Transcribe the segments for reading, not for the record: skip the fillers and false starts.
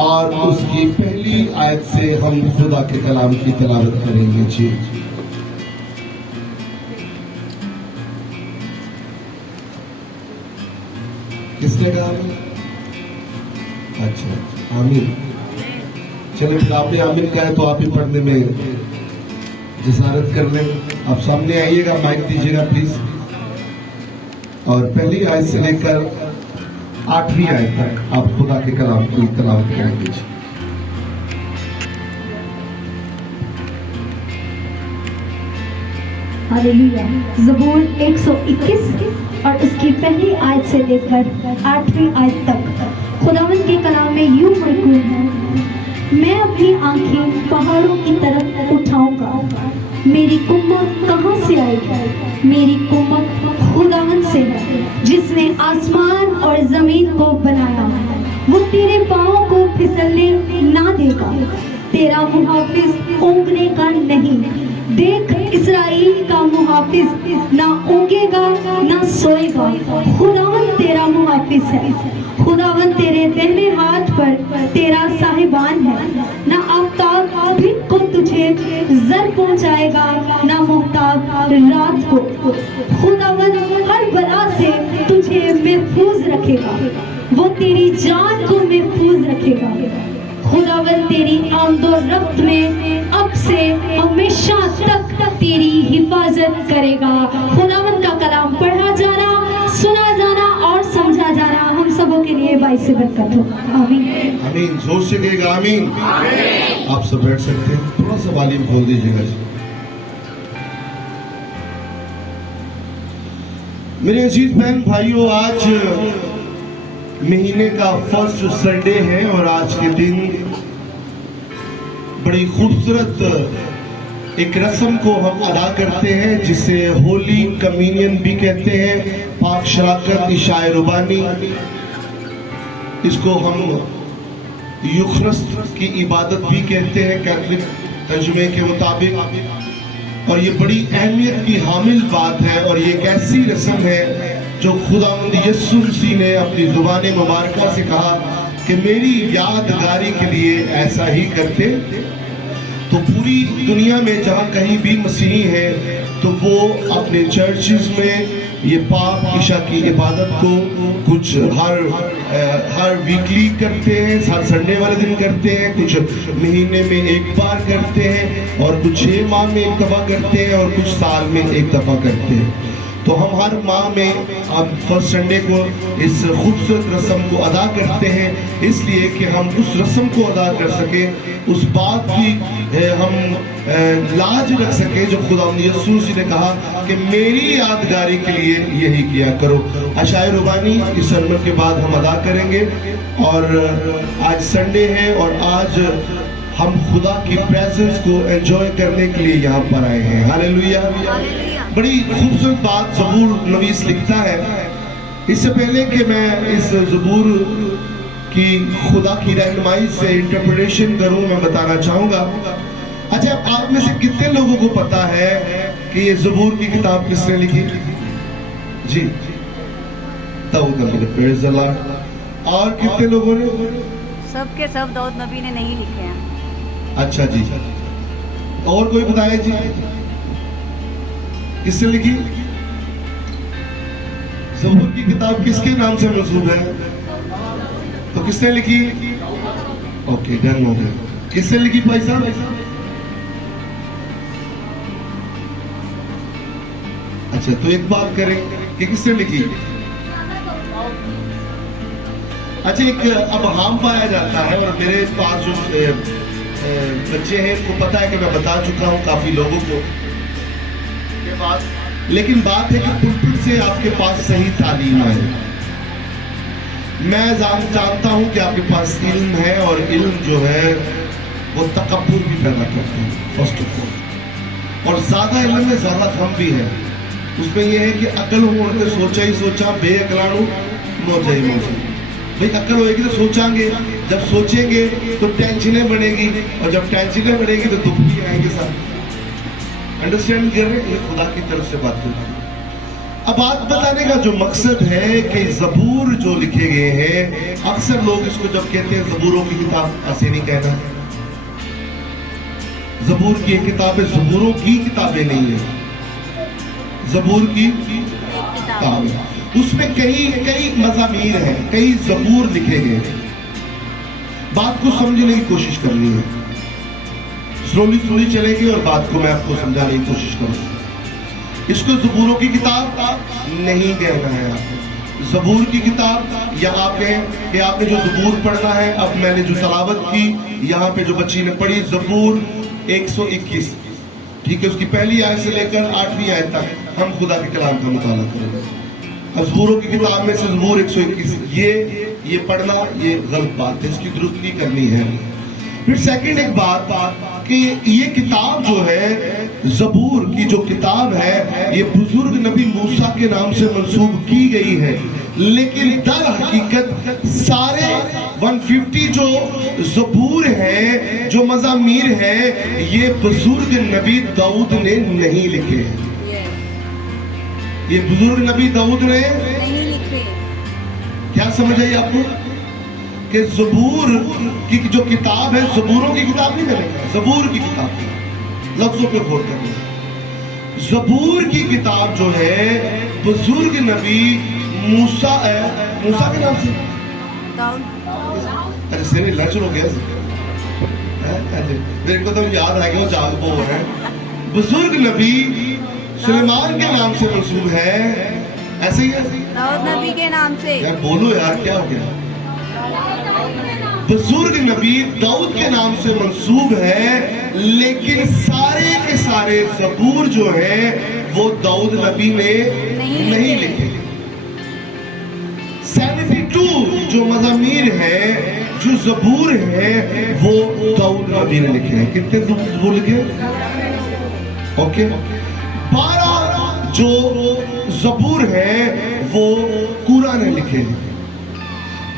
اور اس کی پہلی آیت سے ہم خدا کے کلام کی تلاوت کریں گے. جی کس نے کہا؟ اچھا آمین. چلے پھر آپ نے آمین کہا ہے تو آپ ہی پڑھنے میں جسارت کر لیں. آپ سامنے آئیے گا, مائک دیجیے گا پلیز, اور پہلی آیت سے لے کر 8ویں آیت تک آپ خدا کے کلام کی تلاوت کریں گے. ہاللیلویا. زبور 121 اور اس کی پہلی آیت سے لے کر 8ویں آیت تک خداوند کے کلام میں یوں مرکوز ہے. میں اپنی آنکھیں پہاڑوں کی طرف اٹھاؤں گا, میری کمت کہاں سے آئے گی؟ میری کمت خداوند سے ہے جس نے آسمان اور زمین کو بنایا. وہ تیرے پاؤں کو پھسلنے نہ دے گا, تیرا محافظ اونگنے کا نہیں. دیکھ اسرائیل کا محافظ نہ اونگے گا نہ سوئے گا. خداوند تیرا محافظ ہے, خداوند تیرے دہنے ہاتھ پر تیرا صاحبان ہے. نہ آفتاب دن کو تجھے زر پہنچائے گا نہ محتاب رات کو. خداوند ہر بلا سے تجھے محفوظ رکھے گا, وہ تیری جان کو محفوظ رکھے گا. خداوند تیری آمد و رفت میں اب سے ہمیشہ تک تیری حفاظت کرے گا. خداوند کا کلام پڑھا جانا, سنا جانا اور سمجھا جانا ہم سبوں کے لیے باعث برکت ہو. آمین. آمین. زور سے کہے گا آمین. آپ سب بیٹھ سکتے ہیں, تھوڑا سا والیوم کھول دیجیے گا. میرے عزیز بہن بھائیوں, آج مہینے کا فرسٹ سنڈے ہے اور آج کے دن بڑی خوبصورت ایک رسم کو ہم ادا کرتے ہیں جسے ہولی کمیونین بھی کہتے ہیں, پاک شراکت عشاء ربانی. اس کو ہم یوخرست کی عبادت بھی کہتے ہیں کیتھولک ترجمے کے مطابق, اور یہ بڑی اہمیت کی حامل بات ہے. اور یہ ایک ایسی رسم ہے جو خداوند یسوع مسیح نے اپنی زبان مبارکہ سے کہا کہ میری یادگاری کے لیے ایسا ہی کرتے. تو پوری دنیا میں جہاں کہیں بھی مسیحی ہیں تو وہ اپنے چرچز میں یہ پاک عشاء کی عبادت کو کچھ ہر ویکلی کرتے ہیں, ہر سنڈے والے دن کرتے ہیں, کچھ مہینے میں ایک بار کرتے ہیں, اور کچھ 6 ماہ میں ایک دفعہ کرتے ہیں, اور کچھ سال میں ایک دفعہ کرتے ہیں. تو ہم ہر ماہ میں فرسٹ سنڈے کو اس خوبصورت رسم کو ادا کرتے ہیں, اس لیے کہ ہم اس رسم کو ادا کر سکیں, اس بات کی ہم لاج رکھ سکیں جو خداوند یسوع مسیح نے کہا کہ میری یادگاری کے لیے یہی کیا کرو. عشاء ربانی اس سرمن کے بعد ہم ادا کریں گے, اور آج سنڈے ہے اور آج ہم خدا کی پریزنس کو انجوائے کرنے کے لیے یہاں پر آئے ہیں. ہاللیلویا. بڑی خوبصورت بات زبور نویس لکھتا ہے. اس سے پہلے کہ میں اس زبور کی خدا کی رہنمائی سے انٹرپریٹیشن کروں, میں بتانا چاہوں گا. اچھا, آپ میں سے کتنے لوگوں کو پتا ہے کہ یہ زبور کی کتاب کس نے لکھی؟ جی, پریز دی لارڈ. اور کتنے لوگوں نے؟ سب کے سب داؤد نبی نے نہیں لکھے ہیں. اچھا جی, اور کوئی بتائے جی کس نے لکھی؟ زبور کی کتاب کس کے نام سے منسوب ہے؟ تو کس نے لکھی؟ اوکے, ڈن ہو گیا. کس نے لکھی بھائی صاحب؟ اچھا, تو ایک بات کریں کہ کس نے لکھی. اچھا, ایک ابہام پایا جاتا ہے, اور میرے پاس جو بچے ہیں ان کو پتا ہے کہ میں بتا چکا ہوں کافی لوگوں کو, لیکن بات ہے کہ پلپٹ سے آپ کے پاس صحیح تعلیم ہے. میں جانتا ہوں کہ آپ کے پاس علم ہے, اور علم جو ہے وہ تکبر بھی پیدا کرتا ہے فرسٹ آف آل, اور زیادہ علم میں زیادہ غم بھی ہے. اس میں یہ ہے کہ عقل ہونے سوچا ہی سوچا, بے عقلانو موجہ ہی موجہ. بھئی عقل ہوئے گی تو سوچیں گے, جب سوچیں گے تو ٹینشنیں بڑھیں گی, اور جب ٹینشنیں بڑھیں گی تو دکھ بھی آئیں گے ساتھ. انڈرسٹینڈ کر رہے ہیں؟ یہ خدا کی طرف سے بات کرتی ہے. اب بات بتانے کا جو مقصد ہے کہ زبور جو لکھے گئے ہیں، اکثر لوگ اس کو جب کہتے ہیں زبوروں کی کتاب، ایسے نہیں کہنا. زبور کی ایک کتاب ہے، زبوروں کی کتابیں نہیں ہیں، زبور کی کتاب ہے. اس میں کئی مضامین ہیں، کئی زبور لکھے گئے ہیں. بات کو سمجھنے کی کوشش کرنی ہے، سلولی چلیں گے اور بات کو میں آپ کو سمجھانے کی کوشش کروں گا. اس کو زبوروں کی کتاب نہیں کہنا ہے. زبور کی کتاب یہاں پہ کہ آپ نے جو زبور پڑھنا ہے، اب میں نے جو تلاوت کی یہاں پہ جو بچی نے پڑھی، زبور 121، ٹھیک ہے، اس کی پہلی آیت سے لے کر 8ویں آیت تک ہم خدا کے کلام کا مطالعہ کریں گے. اب زبوروں کی کتاب میں سے زبور 121 یہ پڑھنا یہ غلط بات ہے، اس کی درستی کرنی ہے. پھر سیکنڈ ایک بات کہ یہ کتاب جو ہے، زبور کی جو کتاب ہے، یہ بزرگ نبی موسیٰ کے نام سے منسوب کی گئی ہے، لیکن در حقیقت سارے 150 جو زبور ہیں، جو مزامیر ہیں، یہ بزرگ نبی داؤد نے نہیں لکھے. یہ بزرگ نبی داؤد نے نہیں لکھے. کیا سمجھ آئی آپ کو کہ زبور کی جو کتاب ہے، زبوروں کی کتاب نہیں ہے، زبور کی کتاب. لفظوں پہ غور کریں. زبور کی کتاب جو ہے بزرگ نبی موسیٰ کے نام سے، ارے سینے لچ ہو گیا، میرے کو تو یاد آ گیا وہ جاگ بول رہے ہیں. بزرگ نبی سلیمان کے نام سے منسوب ہے، ایسے ہی ہے، داؤد نبی کے نام سے. بولو یار کیا ہو گیا. بزرگ نبی داؤد کے نام سے منسوب ہے، لیکن سارے کے سارے زبور جو ہیں وہ داؤد نبی نے نہیں لکھے. 72 جو مزامیر ہیں، جو زبور ہیں، وہ داؤد نبی نے لکھے ہیں. کتنے زبور لکھے؟ اوکے. 12 جو زبور ہیں وہ کورہ نے لکھے ہیں.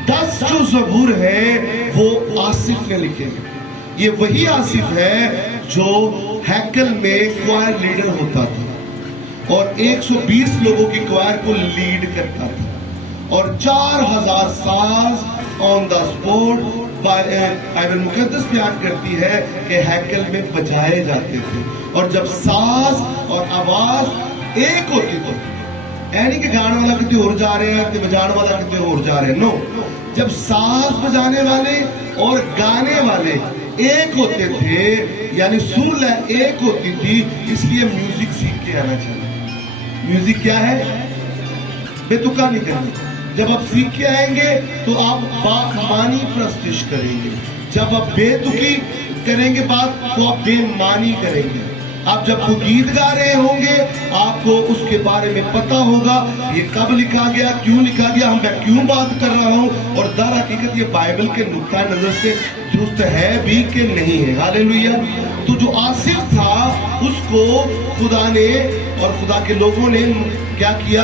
10 جو زبور ہے وہ آصف نے لکھے. یہ وہی آصف ہے جو ہیکل میں کوائر لیڈر ہوتا تھا اور 120 لوگوں کی کوائر کو لیڈ کرتا تھا، اور 4000 ساز آن دا اسپوٹ. بائبل مقدس بیان کرتی ہے کہ ہیکل میں بجائے جاتے تھے، اور جب ساز اور آواز ایک ہوتی تو نہیں کہ گانے والا کتے اور جا رہے ہیں، بجانے والا کتے اور جا رہے ہیں. نو، جب ساز بجانے والے اور گانے والے ایک ہوتے تھے، یعنی سور ایک ہوتی تھی، اس لیے میوزک سیکھ کے آنا چاہیے. میوزک کیا ہے؟ بے تکا نہیں کرنی. جب آپ سیکھ کے آئیں گے تو آپ مانی پرستش کریں گے. جب آپ بے تکی کریں گے بات تو آپ بے مانی کریں گے. آپ جب کوئی گیت گا رہے ہوں گے آپ کو اس کے بارے میں پتا ہوگا یہ کب لکھا گیا، کیوں لکھا گیا، میں کیوں بات کر رہا ہوں، اور در حقیقت یہ بائبل کے نقطہ نظر سے درست ہے بھی کہ نہیں ہے. ہاللیلویہ. تو جو آصف تھا اس کو خدا نے اور خدا کے لوگوں نے کیا کیا؟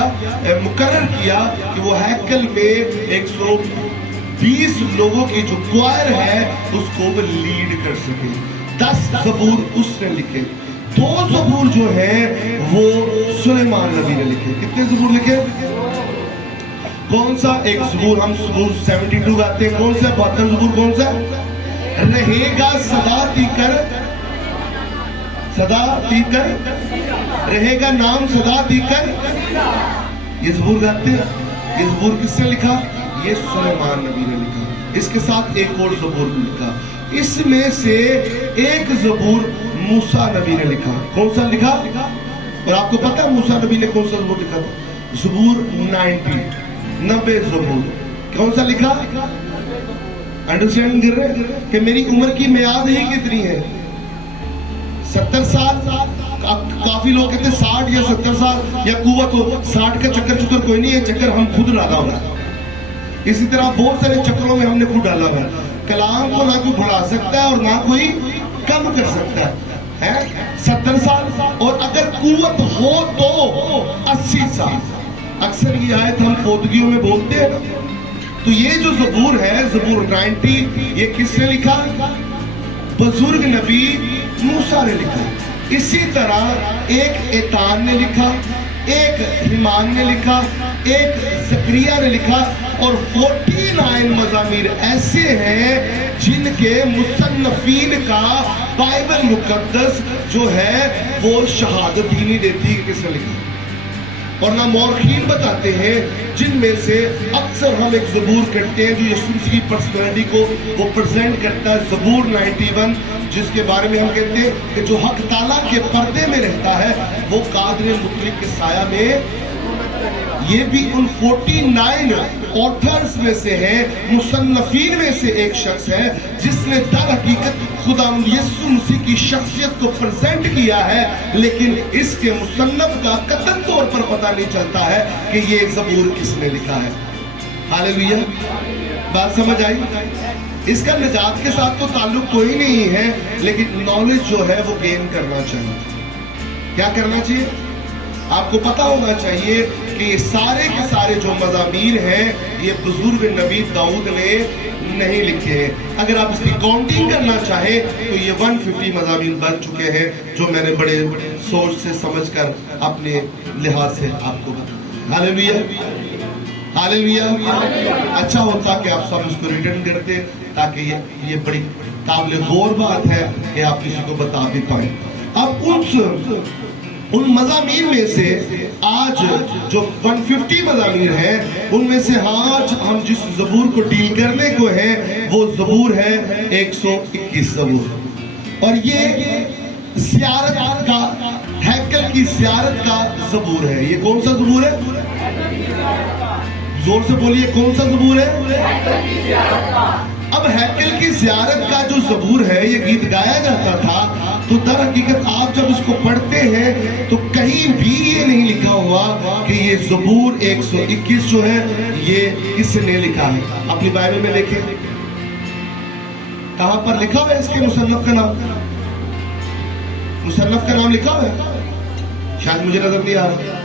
مقرر کیا کہ وہ ہیکل میں 120 لوگوں کی جو کوائر ہے اس کو وہ لیڈ کر سکے. 10 زبور اس نے لکھے. 2 زبور جو ہیں وہ سلیمان نبی نے لکھے. کتنے زبور لکھے؟ کون سا ایک زبور؟ ہم زبور 72 گاتے ہیں. کون سا 72 زبور کون سا؟ رہے گا صدا تیکر، صدا تیکر، رہے گا نام صدا تیکر، یہ زبور گاتے ہیں. یہ زبور کس نے لکھا؟ یہ سلیمان نبی نے لکھا. اس کے ساتھ ایک اور زبور لکھا. اس میں سے ایک زبور موسیٰ نبی نے لکھا. کون سا لکھا؟ اور آپ کو پتا موسیٰ نبی نے کون سا زبور لکھا تھا؟ زبور 90 زبور. کون سا لکھا؟ انڈرسٹینڈ کر رہے کہ میری عمر کی میعاد ہی کتنی ہے؟ 70 سال. کافی لوگ کہتے ہیں 60 یا 70 سال یا قوت ہو. 60 کا چکر کوئی نہیں ہے، چکر ہم خود ڈالا ہوا ہے. اسی طرح بہت سارے چکروں میں ہم نے خود ڈالا ہوا ہے. کلام کو نہ کوئی بڑھا سکتا ہے اور نہ کوئی کم کر سکتا ہے. 70 سال، اور اگر قوت ہو تو 80 سال. اکثر یہ آیت ہم فوتگیوں میں بولتے ہیں. تو یہ جو زبور ہے، زبور 90، یہ کس نے لکھا؟ بزرگ نبی موسیٰ نے لکھا. اسی طرح ایک ایتان نے لکھا، ایک ایمان نے لکھا، ایک زکریا نے لکھا، اور 49 مزامیر ایسے ہیں جن کے مصنفین کا بائبل مقدس جو ہے وہ شہادت ہی نہیں دیتی کہ کس نے لکھا، اور نہ مورخین بتاتے ہیں، جن میں سے اکثر ہم ایک زبور کرتے ہیں جو یسوع مسیح کی پرسنالٹی کو وہ پریزنٹ کرتا ہے، زبور 91، جس کے بارے میں ہم کہتے ہیں کہ جو حق تعالیٰ کے پردے میں رہتا ہے وہ قادر مطلق کے سایہ میں، یہ بھی ان 49 آتھرز میں سے ہے، مصنفین میں سے ایک شخص ہے جس نے در حقیقت خداوند یسوع مسیح کی شخصیت کو پریزنٹ کیا ہے، لیکن اس کے مصنف کا قطعی طور پر پتہ نہیں چلتا ہے کہ یہ زبور کس نے لکھا ہے۔ ہاللیلویہ، بات سمجھ آئی؟ اس کا نجات کے ساتھ تو تعلق کوئی نہیں ہے، لیکن نالج جو ہے وہ گین کرنا چاہیے۔ کیا کرنا چاہیے؟ آپ کو پتا ہونا چاہیے کہ یہ سارے کے سارے جو مزامیر ہیں یہ بزرگ نبی داؤد نے نہیں لکھے ہیں۔ اگر آپ اس کی کاؤنٹنگ کرنا چاہیں تو یہ 150 مزامیر بن چکے ہیں، جو میں نے بڑے سوچ سے سمجھ کر اپنے لحاظ سے آپ کو بتایا۔ ہاللیلویہ، ہاللیلویہ۔ اچھا ہوتا کہ آپ سب اس کو ریٹرن کرتے تاکہ یہ بڑی قابل غور بات ہے کہ آپ کسی کو بتا بھی پائیں۔ اب ان مزامیر میں سے آج جو 150 مزامیر ہیں ان میں سے آج ہم جس زبور کو ڈیل کرنے کو ہیں وہ زبور ہے 121 زبور، اور یہ زیارت کا، ہیکل کی زیارت کا زبور ہے۔ یہ کون سا زبور ہے؟ زور سے بولیے، کون سا زبور ہے؟ اب ہیکل کی زیارت کا جو زبور ہے یہ گیت گایا جاتا تھا، تو در حقیقت آپ جب اس کو پڑھتے ہیں تو کہیں بھی یہ نہیں لکھا ہوا کہ یہ زبور 121 جو ہے یہ کس نے لکھا ہے۔ اپنی بائبل میں دیکھیں کہاں پر لکھا ہوا ہے اس کے مصنف کا نام، مصنف کا نام لکھا ہوا ہے؟ شاید مجھے نظر نہیں آ رہا۔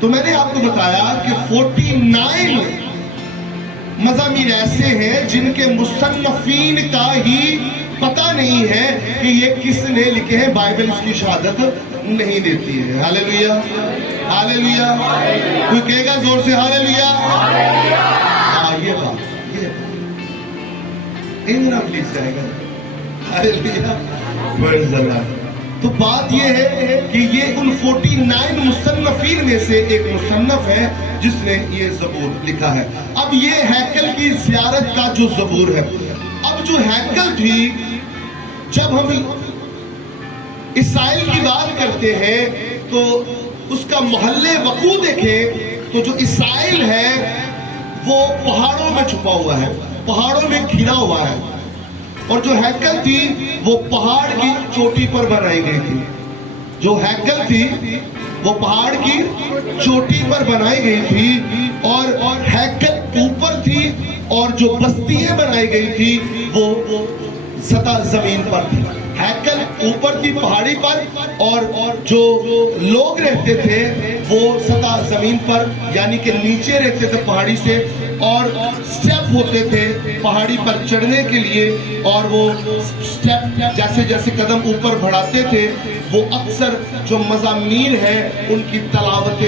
تو میں نے آپ کو بتایا کہ 49 مزامیر ایسے ہیں جن کے مصنفین کا ہی پتہ نہیں ہے کہ یہ کس نے لکھے ہیں، بائبل اس کی شہادت نہیں دیتی ہے۔ ہاللیلویہ، ہاللیلویہ، کوئی کہے گا زور سے ہاللیلویہ؟ یہ بات، یہ بات پلیز جائے گا، ہاللیلویہ، پریز اللہ۔ تو بات یہ ہے کہ یہ ان 49 مصنفین میں سے ایک مصنف ہے جس نے یہ زبور لکھا ہے۔ اب یہ ہیکل کی زیارت کا جو زبور ہے، اب جو ہیکل تھی، جب ہم اسرائیل کی بات کرتے ہیں تو اس کا محل وقوع دیکھیں تو جو اسرائیل ہے وہ پہاڑوں میں چھپا ہوا ہے، پہاڑوں میں گھرا ہوا ہے، اور جو ہیکل تھی وہ پہاڑ کی چوٹی پر بنائی گئی تھی۔ جو ہیکل تھی وہ پہاڑ کی چوٹی پر بنائی گئی تھی، اور ہیکل اوپر تھی، اور جو بستیاں بنائی گئی تھی وہ سطح زمین پر تھی۔ ہیکل اوپر تھی پہاڑی پر، اور جو لوگ رہتے تھے وہ سطح زمین پر یعنی کہ نیچے رہتے تھے پہاڑی سے، اور سٹیپ ہوتے تھے پہاڑی پر چڑھنے کے لیے، اور وہ سٹیپ جیسے جیسے قدم اوپر بڑھاتے تھے وہ اکثر جو مزامیر ہیں ان کی تلاوت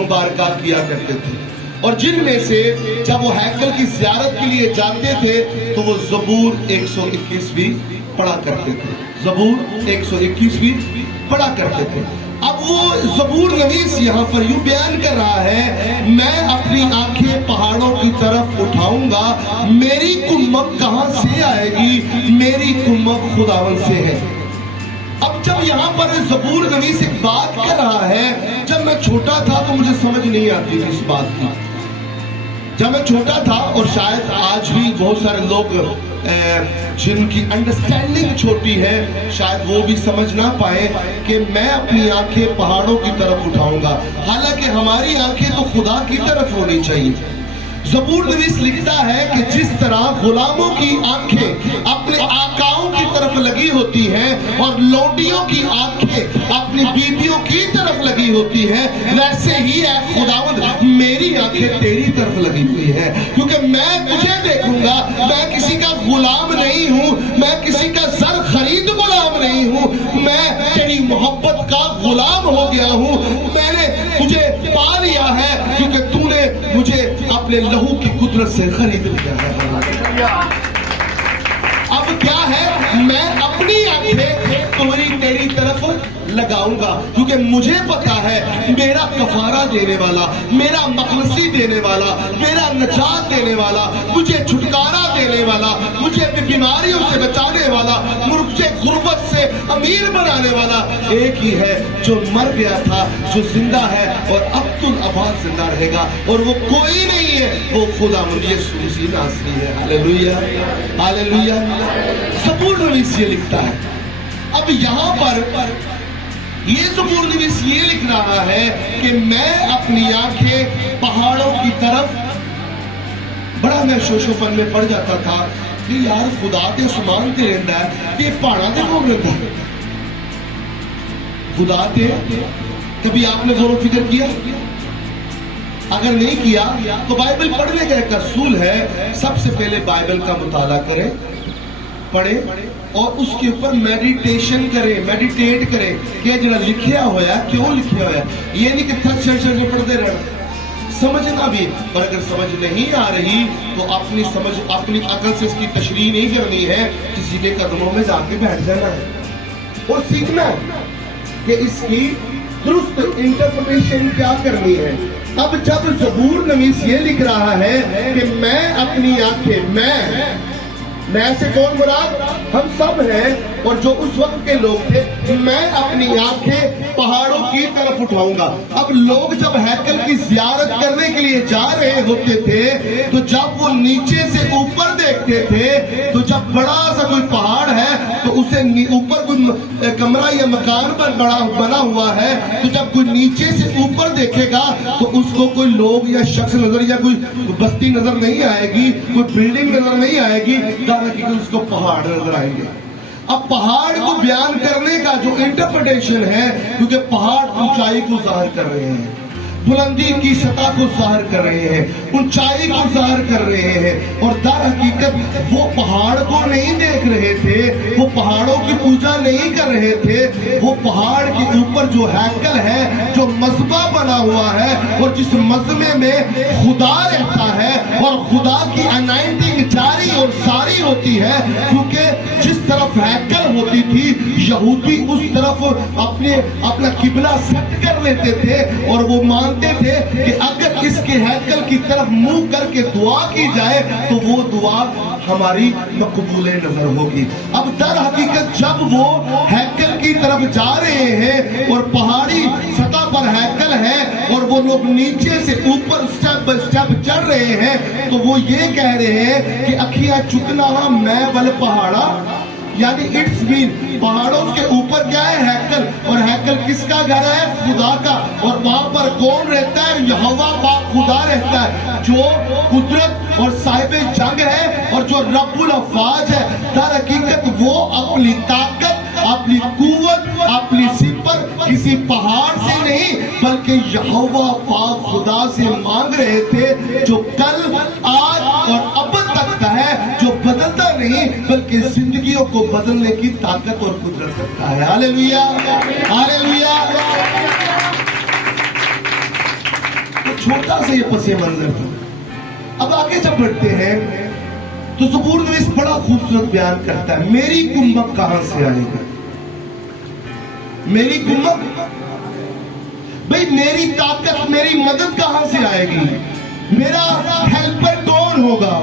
مبارکہ کیا کرتے تھے، اور جن میں سے جب وہ ہیکل کی زیارت کے لیے جاتے تھے تو وہ زبور 121 بھی پڑھا کرتے تھے، زبور 121 بھی پڑھا کرتے تھے۔ اب وہ زبور نویس یہاں پر یوں بیان کر رہا ہے، میں اپنی آنکھیں پہاڑوں کی طرف اٹھاؤں گا، میری کمک کہاں سے آئے گی؟ میری کمک خداوند سے ہے۔ اب جب یہاں پر زبور نویس ایک بات کر رہا ہے، جب میں چھوٹا تھا تو مجھے سمجھ نہیں آتی تھی اس بات کی۔ جب میں چھوٹا تھا، اور شاید آج بھی بہت سارے لوگ جن کی انڈرسٹینڈنگ چھوٹی ہے شاید وہ بھی سمجھ نہ پائے کہ میں اپنی آنکھیں پہاڑوں کی طرف اٹھاؤں گا، حالانکہ ہماری آنکھیں تو خدا کی طرف ہونی چاہیے۔ زبور نویس لکھتا ہے کہ جس طرح غلاموں کی آنکھیں اپنے آقاؤں کی طرف لگی ہوتی ہیں اور لونڈیوں کی آنکھیں اپنی بیویوں کی طرف لگی ہوتی ہیں، ویسے ہی اے خداوند میری آنکھیں تیری طرف لگی ہوئی ہیں، کیونکہ میں تجھے دیکھوں گا، میں کسی کا غلام نہیں ہوں, میں کسی کا زر خرید غلام نہیں ہوں, میں تیری محبت کا غلام ہو گیا ہوں. میں نے تجھے پا لیا ہے کیونکہ تو نے مجھے اپنے لہو کی قدرت سے خرید لیا ہے. اب کیا ہے, میں اپنی آنکھیں تیری طرف لگاؤں گا کیونکہ مجھے پتا ہے میرا کفارہ دینے والا, میرا مخلصی دینے والا, میرا نجات دینے والا, مجھے چھٹکارا دینے والا, مجھے بیماریوں سے بچانے والا, مجھے غربت سے امیر بنانے والا ایک ہی ہے جو مر گیا تھا, جو زندہ ہے اور اب الاباد زندہ رہے گا, اور وہ کوئی نہیں ہے, وہ خدا یسوع مسیح ناصری ہے. ہاللیلویا ہاللیلویا. زبور نویس یہ لکھتا ہے. اب یہاں پر یہ زبور نویس یہ لکھ رہا ہے کہ میں اپنی آنکھیں پہاڑوں کی طرف, بڑا میں شوشوپن میں پڑ جاتا تھا کہ یار خدا تے سمان تے رہندا ہے کہ پہاڑاں تے کون رہندا ہے, خدا تے. کبھی آپ نے غور و فکر کیا؟ اگر نہیں کیا تو بائبل پڑھنے کا ایک اصول ہے, سب سے پہلے بائبل کا مطالعہ کریں, پڑھیں اور اس کے اوپر میڈیٹیشن کریں, میڈیٹیٹ کریں کہ جڑا لکھیا ہوا ہے کیوں لکھیا ہوا ہے. یہ نہیں کہ تھک شر پڑھتے رہنا, سمجھنا بھی, پر اگر سمجھ نہیں آ رہی تو اپنی سمجھ, اپنی عقل سے اس کی تشریح نہیں کرنی ہے, کسی کے قدموں میں جا کے بیٹھ جانا ہے اور سیکھنا ہے کہ اس کی درست انٹرپریٹیشن کیا کرنی ہے. اب جب زبور نویس یہ لکھ رہا ہے کہ میں اپنی آنکھیں, میں سے کون مراد؟ ہم سب ہیں, اور جو اس وقت کے لوگ تھے, میں اپنی آنکھیں پہاڑوں کی طرف اٹھاؤں گا. اب لوگ جب ہیکل کی زیارت کرنے کے لیے جا رہے ہوتے تھے تو جب وہ نیچے سے اوپر دیکھتے تھے تو جب بڑا سا کوئی پہاڑ ہے تو اسے اوپر کوئی کمرہ یا مکان پر بنا ہوا ہے, تو جب کوئی نیچے سے اوپر دیکھے گا تو اس کو کوئی لوگ یا شخص نظر یا کوئی بستی نظر نہیں آئے گی, کوئی بلڈنگ نظر نہیں آئے گی, اس کو پہاڑ نظر آئیں گے. اب پہاڑ کو بیان کرنے کا جو انٹرپریٹیشن ہے, کیونکہ پہاڑ اونچائی کو ظاہر کر رہے ہیں, بلندی کی سطح کو ظاہر کر رہے ہیں, اونچائی کو ظاہر کر رہے ہیں, اور در حقیقت وہ پہاڑ کو نہیں دیکھ رہے تھے, وہ پہاڑوں کی پوجا نہیں کر رہے تھے, وہ پہاڑ کے اوپر جو ہیکل ہے, جو مذبح بنا ہوا ہے, اور جس مذبح میں خدا رہتا ہے اور خدا کی انائنٹنگ جاری اور ساری ہوتی ہے, کیونکہ جس طرف ہیکل ہوتی تھی یہودی اس طرف اپنا قبلہ سیٹ کر لیتے تھے, اور وہ مانتے تھے کہ اگر اس کے ہیکل کی طرف منہ کر کے دعا کی جائے تو وہ دعا ہماری مقبول نظر ہوگی. اب در حقیقت جب وہ ہیکل کی طرف جا رہے ہیں اور پہاڑی سطح پر ہیکل ہے اور وہ لوگ نیچے سے اوپر سٹیپ بائی سٹیپ چڑھ رہے ہیں, تو وہ یہ کہہ رہے ہیں کہ اکھیاں چکنا میں ول پہاڑا, یعنی اٹس مین پہاڑوں کے اوپر کیا ہے؟ ہیکل. اور ہیکل کس کا گھر ہے؟ خدا کا. اور وہاں پر کون رہتا ہے؟ یہوہ پاک خدا رہتا ہے, جو قدرت اور صاحب جنگ ہے اور جو رب الافواج ہے. در حقیقت وہ اپنی طاقت, اپنی قوت, اپنی صفت کسی پہاڑ سے نہیں بلکہ یہوہ پاک خدا سے مانگ رہے تھے, جو کل, آج اور اب تک کا ہے, جو بدلتا نہیں بلکہ زندگیوں کو بدلنے کی طاقت اور قدرت رکھتا ہے. ہاللیلویا ہاللیلویا. چھوٹا سا یہ پس منظر تھا. اب آگے جب بڑھتے ہیں تو زبور نویس بڑا خوبصورت بیان کرتا ہے, میری کمک کہاں سے آئے گا؟ میری کمک, بھئی میری طاقت, میری مدد کہاں سے آئے گی؟ میرا ہیلپر کون ہوگا؟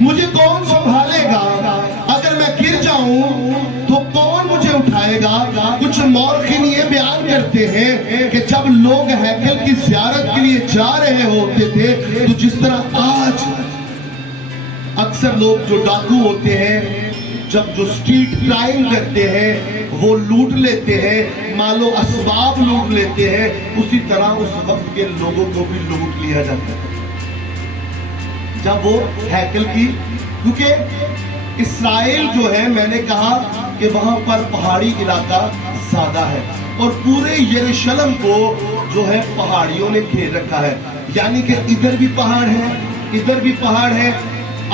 مجھے کون سنبھالے گا؟ اگر میں گر جاؤں تو کون مجھے اٹھائے گا؟ کچھ مورخین یہ بیان کرتے ہیں کہ جب لوگ ہیکل کی زیارت کے لیے جا رہے ہوتے تھے تو جس طرح آج اکثر لوگ جو ڈاکو ہوتے ہیں, جب جو سٹریٹ کرائم کرتے ہیں وہ لوٹ لیتے ہیں, مال و اسباب لوٹ لیتے ہیں, اسی طرح اس وقت کے لوگوں کو بھی لوٹ لیا جاتا ہے. جب وہ ہیکل کی, کیونکہ اسرائیل جو ہے, میں نے کہا کہ وہاں پر پہاڑی علاقہ زیادہ ہے اور پورے یروشلم کو جو ہے پہاڑیوں نے گھیر رکھا ہے, یعنی کہ ادھر بھی پہاڑ ہے, ادھر بھی پہاڑ ہے,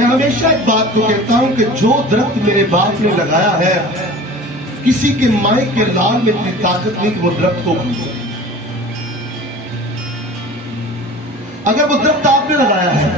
میں ہمیشہ ایک بات کو کہتا ہوں کہ جو درخت میرے باپ نے لگایا ہے کسی کے مائع کے لال میں اتنی طاقت نہیں کہ وہ درخت کو اگل سکے. اگر وہ درخت آپ نے لگایا ہے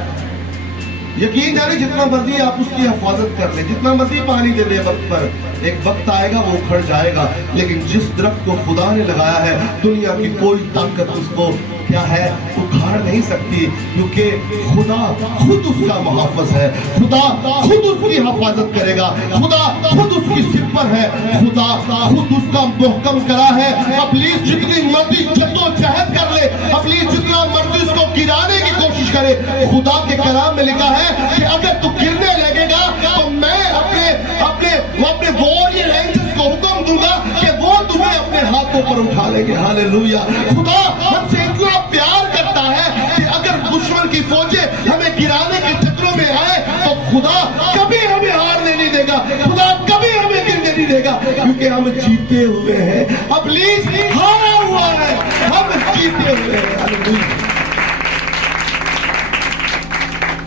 یقین جانے جتنا مرضی آپ اس کی حفاظت کر لیں, جتنا مرضی پانی دے دیں وقت پر, ایک وقت آئے گا وہ اکھڑ جائے گا. لیکن جس درخت کو خدا نے لگایا ہے دنیا کی کوئی طاقت اس کو کیا ہے اکھاڑ نہیں سکتی, کیونکہ خدا خود اس کا محافظ ہے, خدا خود اس کی حفاظت کرے گا, خدا خود اس کی سپر ہے, خدا خود اس کا محکم کرا ہے. ابلیس جتنی مرضی جدوجہد کر لے, ابلیس جتنا مرضی اس کو گرانے کی کوشش کرے, خدا کے کلام میں لکھا ہے کہ اگر تو گرنے لگے گا تو میں اپنے وارریئر اینجلز کو حکم دوں گا کہ وہ تمہیں اپنے ہاتھوں پر اٹھا لیں گے. ہاللیلویا. خدا ہم سے اتنا پیار کرتا ہے کہ اگر دشمن کی فوجیں ہمیں گرانے کے چکروں میں آئے تو خدا کبھی ہمیں ہارنے نہیں دے گا, خدا کبھی ہمیں گرنے نہیں دے گا, کیونکہ ہم جیتے ہوئے ہیں. ابلیس ہارا ہوا ہے, ہم جیتے ہوئے ہیں. ہاللیلویا.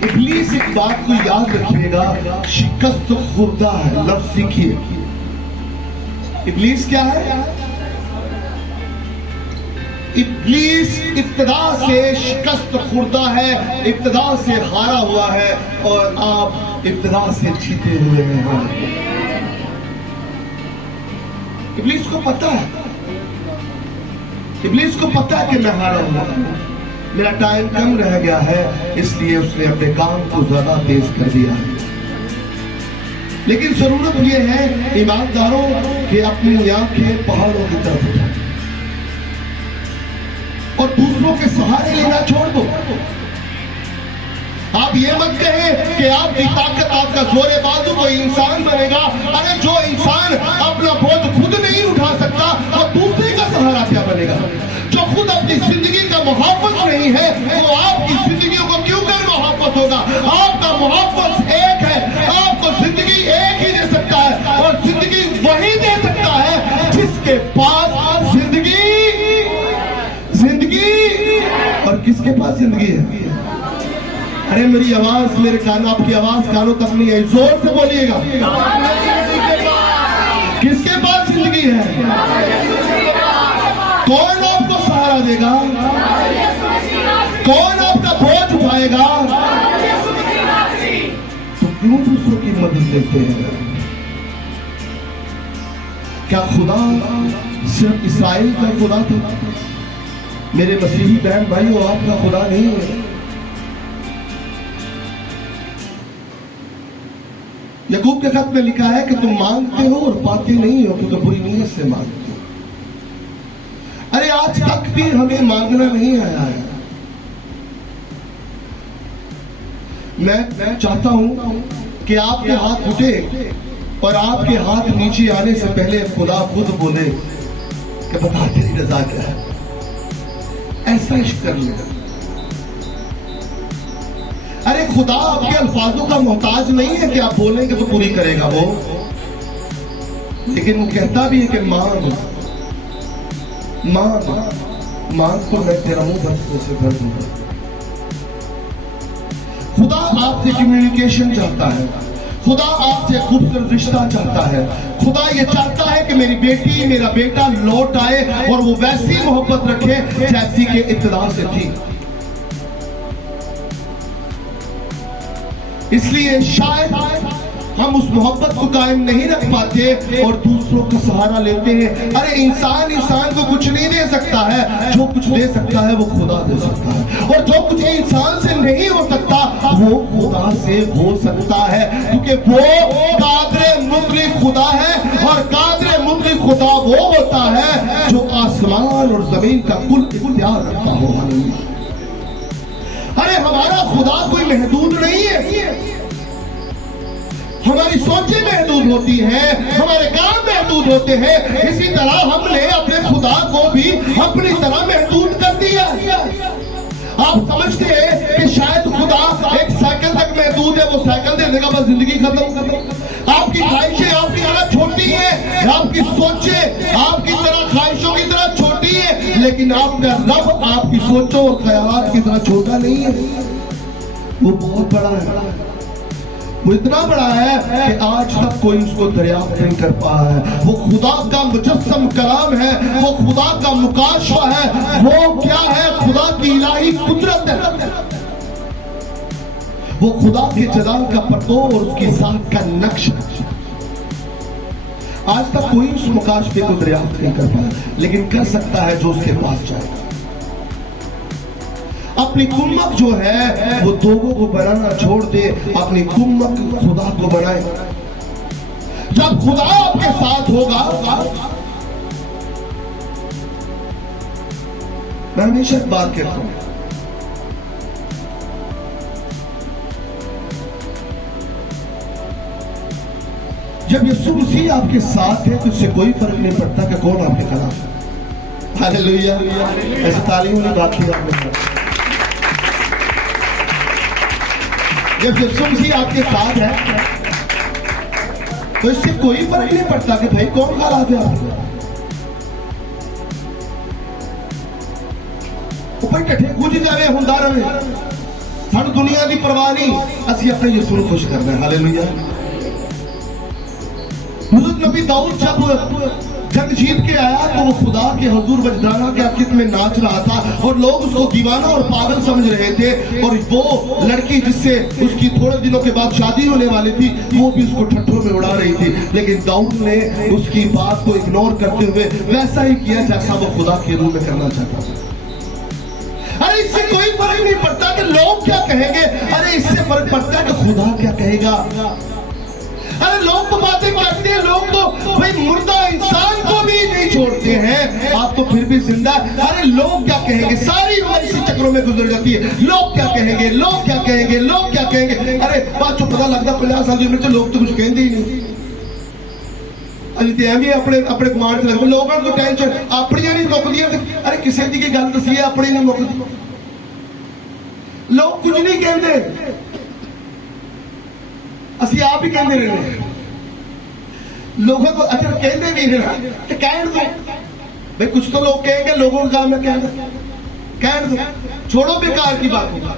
ابلیس ایک بات کو یاد رکھیے گا, شکست خوردہ ہے. لفظ سیکھیے, ابلیس کیا ہے؟ ابلیس ابتدا سے شکست خوردہ ہے, ابتدا سے ہارا ہوا ہے, اور آپ ابتدا سے جیتے ہوئے ہیں. ابلیس کو پتا ہے, ابلیس کو پتا ہے کہ میں ہارا ہوں, میرا ٹائم کم رہ گیا ہے, اس لیے اس نے اپنے کام کو زیادہ تیز کر دیا. لیکن ضرورت یہ ہے ایمانداروں کہ اپنی آنکھیں پہاڑوں کی طرف اٹھائیں اور دوسروں کے سہارے لینا چھوڑ دو. آپ یہ مت کہیں کہ آپ کی طاقت, آپ کا زور بازو کوئی انسان بنے گا. ارے جو انسان اپنا بوجھ خود نہیں اٹھا سکتا اور دوسرے کا سہارا کیا بنے گا؟ جو خود اپنی زندگی کا محافظ نہیں ہے وہ آپ کی زندگیوں کو کیوں کر محافظ ہوگا؟ آپ کا محافظ ایک ہے, آپ کو زندگی ایک ہی دے سکتا ہے, اور زندگی وہی دے سکتا ہے جس کے پاس زندگی اور کس کے پاس زندگی ہے. ارے میری آواز, میرے کان, آپ کی آواز کانوں تک نہیں ہے, زور سے بولیے گا. کس کے پاس زندگی ہے؟ کون آپ کو سہارا دے گا؟ کون آپ کا بوجھ اٹھائے گا؟ تو کیوں دوسروں کی مدد دیتے ہیں؟ کیا خدا صرف اسرائیل کا خدا تھا؟ میرے مسیحی بہن بھائی, وہ آپ کا خدا نہیں ہے. یعقوب کے خط میں لکھا ہے کہ تم مانگتے ہو اور پاتے نہیں ہو کیونکہ بری نیت سے مانگتے ہو. ارے آج تک بھی ہمیں مانگنا نہیں آیا ہے. میں چاہتا ہوں کہ آپ کے ہاتھ اٹھے اور آپ کے ہاتھ نیچے آنے سے پہلے خدا خود بولے کہ بتا تیری رضا کیا ہے. ایسا عشق کر لے. ارے خدا آپ کے الفاظوں کا محتاج نہیں ہے کہ آپ بولیں گے تو پوری کرے گا وہ, لیکن وہ کہتا بھی ہے کہ مانگ مانگ مانگ تو میں تیرا منہ برسوں سے بھر دوں گا. خدا آپ سے کمیونیکیشن چاہتا ہے, خدا آپ سے خوبصورت رشتہ چاہتا ہے. خدا یہ چاہتا ہے کہ میری بیٹی, میرا بیٹا لوٹ آئے اور وہ ویسی محبت رکھے جیسی کہ ابتدا سے تھی. اس لیے شاید ہم اس محبت کو قائم نہیں رکھ پاتے اور دوسروں کا سہارا لیتے ہیں. ارے انسان کو کچھ نہیں دے سکتا ہے, جو کچھ دے سکتا ہے وہ خدا دے سکتا ہے, اور جو کچھ انسان سے نہیں ہو سکتا وہ خدا سے ہو سکتا ہے, کیونکہ وہ قادر مطلق خدا ہے, اور قادر مطلق خدا وہ ہوتا ہے جو آسمان اور زمین کا کل اختیار رکھتا ہو. ارے ہمارا خدا کوئی محدود نہیں ہے. ہماری سوچیں محدود ہوتی ہیں, ہمارے کام محدود ہوتے ہیں, اسی طرح ہم نے اپنے خدا کو بھی اپنی طرح محدود کر دیا. آپ سمجھتے ہیں کہ شاید خدا ایک سائیکل تک محدود ہے, وہ سائیکل دینے کا بس زندگی ختم. آپ کی خواہشیں آپ کی طرح چھوٹی ہیں, آپ کی سوچیں آپ کی طرح خواہشوں کی طرح چھوٹی ہیں, لیکن آپ کا رب آپ کی سوچوں اور خیالات کی طرح چھوٹا نہیں ہے, وہ بہت بڑا ہے. وہ اتنا بڑا ہے کہ آج تک کوئی اس کو دریافت نہیں کر پایا ہے. وہ خدا کا مجسم کلام ہے, وہ خدا کا مکاشفہ ہے. وہ کیا ہے؟ خدا کی الہی قدرت ہے. وہ خدا کے جلال کا پردو اور اس کی ذات کا نقش ہے. آج تک کوئی اس مکاشفے کو دریافت نہیں کر پایا, لیکن کر سکتا ہے جو اس کے پاس جائے. اپنی کمک جو ہے وہ لوگوں کو بنانا چھوڑ دے, اپنی کمک خدا کو بنائے. جب خدا آپ کے ساتھ ہوگا, میں ہمیشہ ایک بات کہتا ہوں, جب یسوع مسیح آپ کے ساتھ ہے تو اس سے کوئی فرق نہیں پڑتا کہ کون آپ کے خلاف ہے. ہاللیلویہ. ایسی تعلیم نہیں بات کی آپ نے. جب یسوع مسیح آپ کے ساتھ ہے تو اس سے کوئی فرق نہیں پڑتا کہ بھائی کون خلاف ہے آپ کو. اوپر کٹھے کچھ جاوے ہوندا رہے, سانو دنیا دی پرواہ نہیں, اسی اپنے یسوع کو خوش کرنا ہے. ہاللیلویہ. حضرت نبی داؤد جب جنگ جیت کے آیا تو وہ خدا کے حضور وجدانہ کے عقیدت میں ناچ رہا تھا, اور لوگ اس کو دیوانہ اور پاگل سمجھ رہے تھے. اور وہ لڑکی جس سے اس کی تھوڑے دنوں کے بعد شادی ہونے والی تھی, وہ بھی اس کو ٹھٹھوں میں اڑا رہی تھی. لیکن داؤد نے اس کی بات کو اگنور کرتے ہوئے ویسا ہی کیا جیسا وہ خدا کے روح میں کرنا چاہتا تھا. ارے اس سے کوئی فرق نہیں پڑتا کہ لوگ کیا کہیں گے, ارے اس سے فرق پڑتا ہے کہ خدا کیا کہے گا. ارے لوگ تو باتیں کرتے ہیں, لوگ تو بھائی مردہ انسان کو بھی نہیں چھوڑتے ہیں, آپ تو پھر بھی زندہ. ارے لوگ کیا کہیں گے, ساری عمر اسی چکروں میں گزر جاتی ہے. لوگ کیا کہیں گے, لوگ کیا کہیں گے, لوگ کیا کہیں گے. ارے بات جو پتہ لگتا 50 سال کی عمر لوگ تو کچھ کہیں گے ہی نہیں. اپنے کمانڈ سے لگو لوگوں کو ٹینشن اپنی نہیں مکدی. ارے کسی کی گل دسی ہے اپنی نہیں مکدی. لوگ کچھ نہیں کہتے, اسی آپ ہی کہتے رہے. لوگوں کو اچھا کہتے بھی رہنا تو کہن دو بھائی, کچھ تو لوگ کہیں گے, لوگوں کا کام ہے کہن دو. چھوڑو بیکار کی بات کو,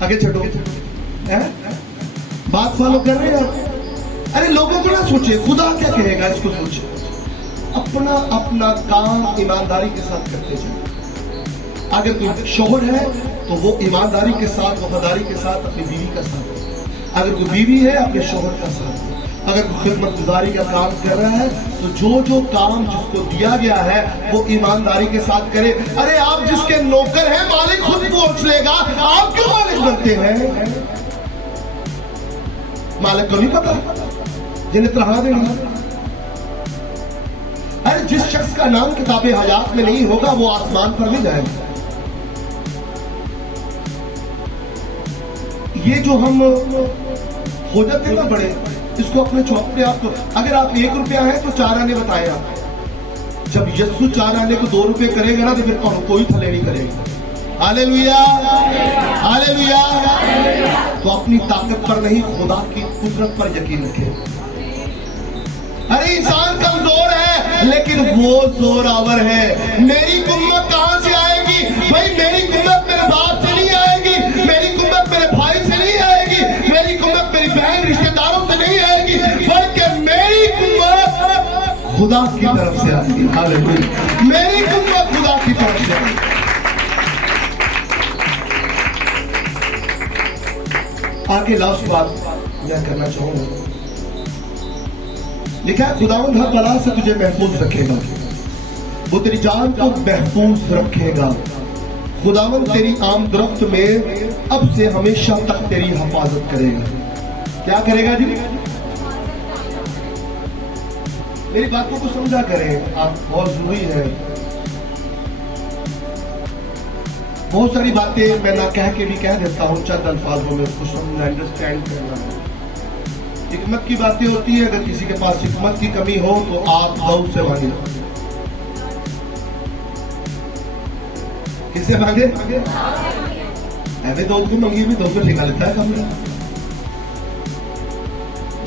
آگے چھوڑو. بات فالو کر رہے ہیں. ارے لوگوں کو نہ سوچے خدا کیا کہے گا, اس کو سوچے. اپنا کام ایمانداری کے ساتھ کرتے جائیں. اگر کوئی شوہر ہے تو وہ ایمانداری کے ساتھ, وفاداری کے ساتھ اپنی بیوی کا ساتھ. اگر کوئی بیوی ہے اپنے شوہر کا ساتھ. اگر کوئی خدمت گزاری کا کام کر رہا ہے تو جو کام جس کو دیا گیا ہے وہ ایمانداری کے ساتھ کرے. ارے آپ جس کے نوکر ہیں, مالک خود پوچھ لے گا آپ کیوں مالک بنتے ہیں. مالک کو نہیں پتا جنہیں طرح دینا. ارے جس شخص کا نام کتاب حیات میں نہیں ہوگا وہ آسمان پر نہیں جائے گا. یہ جو ہم ہو جاتے ہیں نا بڑے, اس کو اپنے چوک پہ آپ کو, اگر آپ 1 روپیہ ہے تو 4 آنے بتائے آپ. جب یسوع 4 آنے کو 2 روپے کرے گا نا تو پھر کوئی تھلے نہیں کرے گا. ہاللیلویہ ہاللیلویہ. تو اپنی طاقت پر نہیں, خدا کی قدرت پر یقین رکھے. ارے انسان کمزور ہے لیکن وہ زور آور ہے. میری قوت کہاں سے آئے گی بھائی؟ میری قوت میرے باپ سے نہیں آئے گی, میری قوت میرے بھائی سے نہیں آئے گی, میری قوت میری بہن رشتہ داروں سے نہیں آئے گی, بلکہ میری قوت خدا کی طرف سے آئے گی. ہاللیلویہ. میری قوت خدا کی طرف سے آئے گی. آگے لاسٹ بات میں کرنا چاہوں گا. لکھا ہے خداوند ہر بلا سے تجھے محفوظ رکھے گا, وہ تیری جان کو محفوظ رکھے گا. خداوند تیری آمد رفت میں اب سے ہمیشہ تک تیری حفاظت کرے گا. کیا کرے گا جی؟ میری باتوں کو سمجھا کریں آپ, بہت ضروری ہے. بہت ساری باتیں میں نہ کہہ کے بھی کہہ دیتا ہوں, چند الفاظوں میں اس کو سمجھنا, انڈرسٹینڈ کرنا ہے. حکمت کی باتیں ہوتی ہے, اگر کسی کے پاس حکمت کی کمی ہو تو آپ داؤد سے مانگے. کس سے مانگے؟ ایوے داؤد کو مانگیے, بھی داؤد کو ٹھیکا لیتا ہے کام.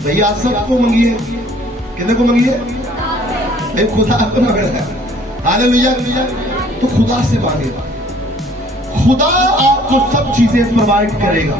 بھئی آصف کو مانگیے, کتنے کو مانگیے؟ خدا کو مانگ رہا ہے. ہاللیلویہ. تو خدا سے مانگے, خدا آپ کو سب چیزیں پرووائڈ کرے گا.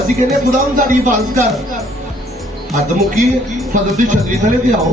ਅਸੀਂ ਕਹਿੰਦੇ ਖੁਦਾਵੰਦ ਸਾਡੀ ਹਿਫਾਜ਼ਤ ਕਰ, ਹੱਦ ਮੁੱਕੀ ਫਜ਼ਲ ਦੀ ਛਤਰੀ ਥਲੇ ਤੇ ਆਓ।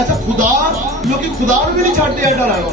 ਅੱਛਾ ਖੁਦਾ ਲੋਕੀ ਖੁਦਾ ਨੂੰ ਵੀ ਨਹੀਂ ਛੱਡਦੇ ਆ ਡਰਾਵਾ